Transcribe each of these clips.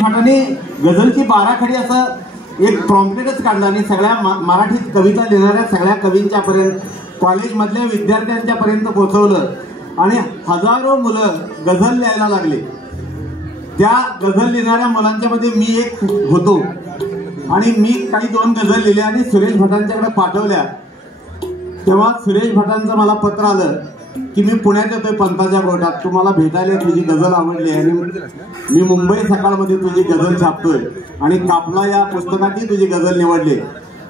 फाटाने गझलची बाराखडी असं एक प्रॉम्प्लेटच काढलं आणि सगळ्या मराठीत कविता लिहिणाऱ्या सगळ्या कवींच्या पर्यंत, कॉलेजमधल्या विद्यार्थ्यांच्या पर्यंत पोहोचवलं आणि हजारो मुलं गझल लिहायला लागले। त्या गझल लिहिणाऱ्या मुलांच्या मध्ये मी एक होतो आणि मी काही 2 गझल लिहिल्या आणि सुरेश भटांच्याकडे पाठवल्या। तेव्हा सुरेश भटांचं मला पत्र आलं की मी पुण्यात येतोय पंताच्या कोर्टात, तुम्हाला भेटायला, तुझी गझल आवडली आणि मी मुंबई सकाळमध्ये तुझी गझल छापतोय आणि कापला या पुस्तकातही तुझी गझल निवडली।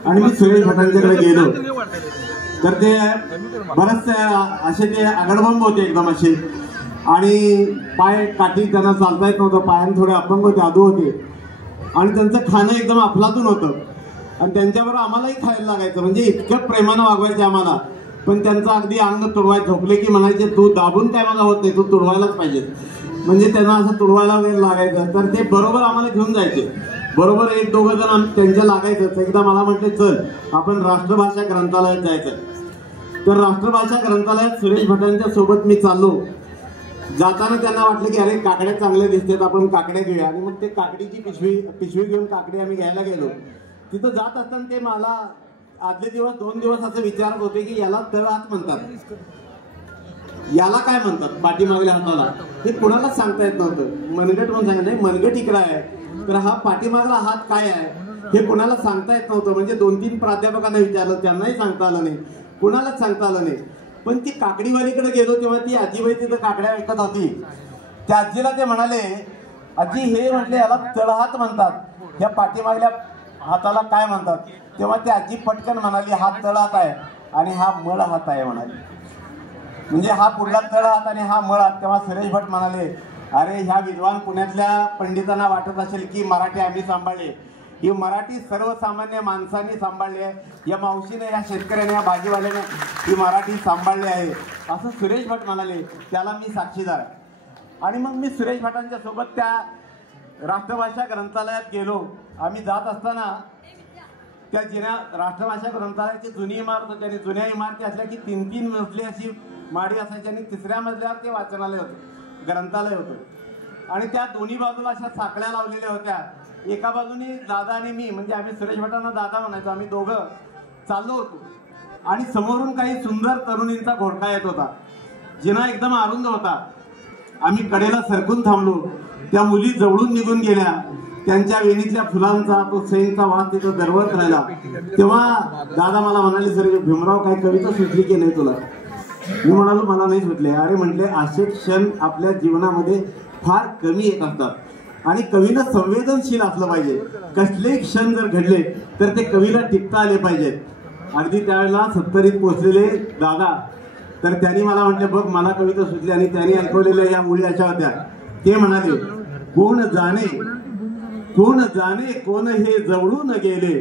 आणि मी सुरेश भटांच्याकडे गेलो तर ते बरेचसे असे ते आगडबंब होते एकदम असे आणि पाय काठी त्यांना चालता येत नव्हतं, पायाने थोडे अपंग होते, आदू होते आणि त्यांचं खाणं एकदम अफलातून होतं आणि त्यांच्याबरोबर आम्हालाही खायला लागायचं, म्हणजे इतकं प्रेमानं वागवायचे आम्हाला। पण त्यांचं अगदी अंग तुडवाय झोपले की म्हणायचे तू दाबून काय मला होत नाही, तू तुडवायलाच पाहिजे, म्हणजे त्यांना असं तुडवायला वगैरे लागायचं। तर ते बरोबर आम्हाला घेऊन जायचे, बरोबर 1-2 जण त्यांच्या लागायचं। एकदा मला म्हटले चल आपण राष्ट्रभाषा ग्रंथालयात जायचं, तर राष्ट्रभाषा ग्रंथालयात सुरेश भटांच्या सोबत मी चाललो। जाताना त्यांना वाटलं की अरे काकड्या चांगल्या दिसतात, आपण काकड्या घेऊया, आणि मग ते काकडीची पिशवी घेऊन काकडी आम्ही घ्यायला गेलो। तिथं जात असताना ते मला आदले दिवस 2 दिवस असं विचारत होते की याला तळहात म्हणतात, याला काय म्हणतात पाठीमागल्या हाताला, हे कुणाला सांगता येत नव्हतं। मनगट म्हणून सांगितलं, नाही मनगट इकडं आहे, तर हा पाठीमागला हात काय आहे हे कुणाला सांगता येत नव्हतं। म्हणजे 2-3 प्राध्यापकांना विचारलं, त्यांनाही सांगता आलं नाही, कुणालाच सांगता आलं नाही। पण ती काकडीवालीकडे गेलो तेव्हा ती आजीबाई तिथं काकड्या विकत होती। त्या आजीला ते म्हणाले, आजी हे म्हटले याला तळहात म्हणतात, या पाठीमागल्या हाताला काय म्हणतात? तेव्हा ती आजी पटकन म्हणाली हा तळहात आहे आणि हा मळ हात आहे म्हणाली, म्हणजे हा पुढला तळहात आणि हा मळ हात। तेव्हा सुरेश भट म्हणाले, अरे ह्या विद्वान पुण्यातल्या पंडितांना वाटत असेल की मराठी आम्ही सांभाळले, ही मराठी सर्वसामान्य माणसांनी सांभाळली आहे, या मावशीने, या शेतकऱ्याने, या भाजीवाल्याने ही मराठी सांभाळली आहे असं सुरेश भट म्हणाले। त्याला मी साक्षीदार आहे। आणि मग मी सुरेश भटांच्या सोबत त्या राष्ट्रभाषा ग्रंथालयात गेलो। आम्ही जात असताना त्या जुन्या राष्ट्रभाषा ग्रंथालयाची जुनी इमारत होती आणि जुन्या इमारती असल्या की 3-3 मजली अशी माडी असायची आणि 3ऱ्या मजल्यावर ते वाचनालय होतं, ग्रंथालय होतं आणि त्या दोन्ही बाजूला अशा साखळ्या लावलेल्या होत्या। एका बाजूने दादा आणि मी, म्हणजे आम्ही सुरेश भटांना दादा म्हणायचो, आम्ही दोघं चाललो होतो आणि समोरून काही सुंदर तरुणींचा घोडका येत होता, जिना एकदम अरुंद होता। आम्ही कडेला सरकून थांबलो, त्या मुली जवळून निघून गेल्या, त्यांच्या वेणीतल्या फुलांचा तो सैनचा वास तिथं दरवळत राहिला। तेव्हा दादा मला म्हणाले, सर भीमराव काय कविता सुचली की नाही तुला? मी म्हणालो मला नाही सुचले। अरे म्हटले असे क्षण आपल्या जीवनामध्ये फार कमी येत असतात आणि कवीनं संवेदनशील असलं पाहिजे। कसलेही क्षण जर घडले तर ते कवीला टिकता आले पाहिजेत। अगदी त्यावेळेला 70ीत पोहोचलेले दादा, तर त्यांनी मला म्हटले बघ मला कविता सुचली, आणि त्यांनी ऐकवलेल्या या मुली अशा होत्या, ते म्हणाले कोण जाणे कोण हे जवळून गेले,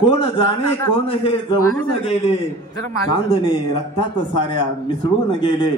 कोण जाणे कोण हे जवळून गेले, चांदणे रक्तात साऱ्या मिसळून गेले।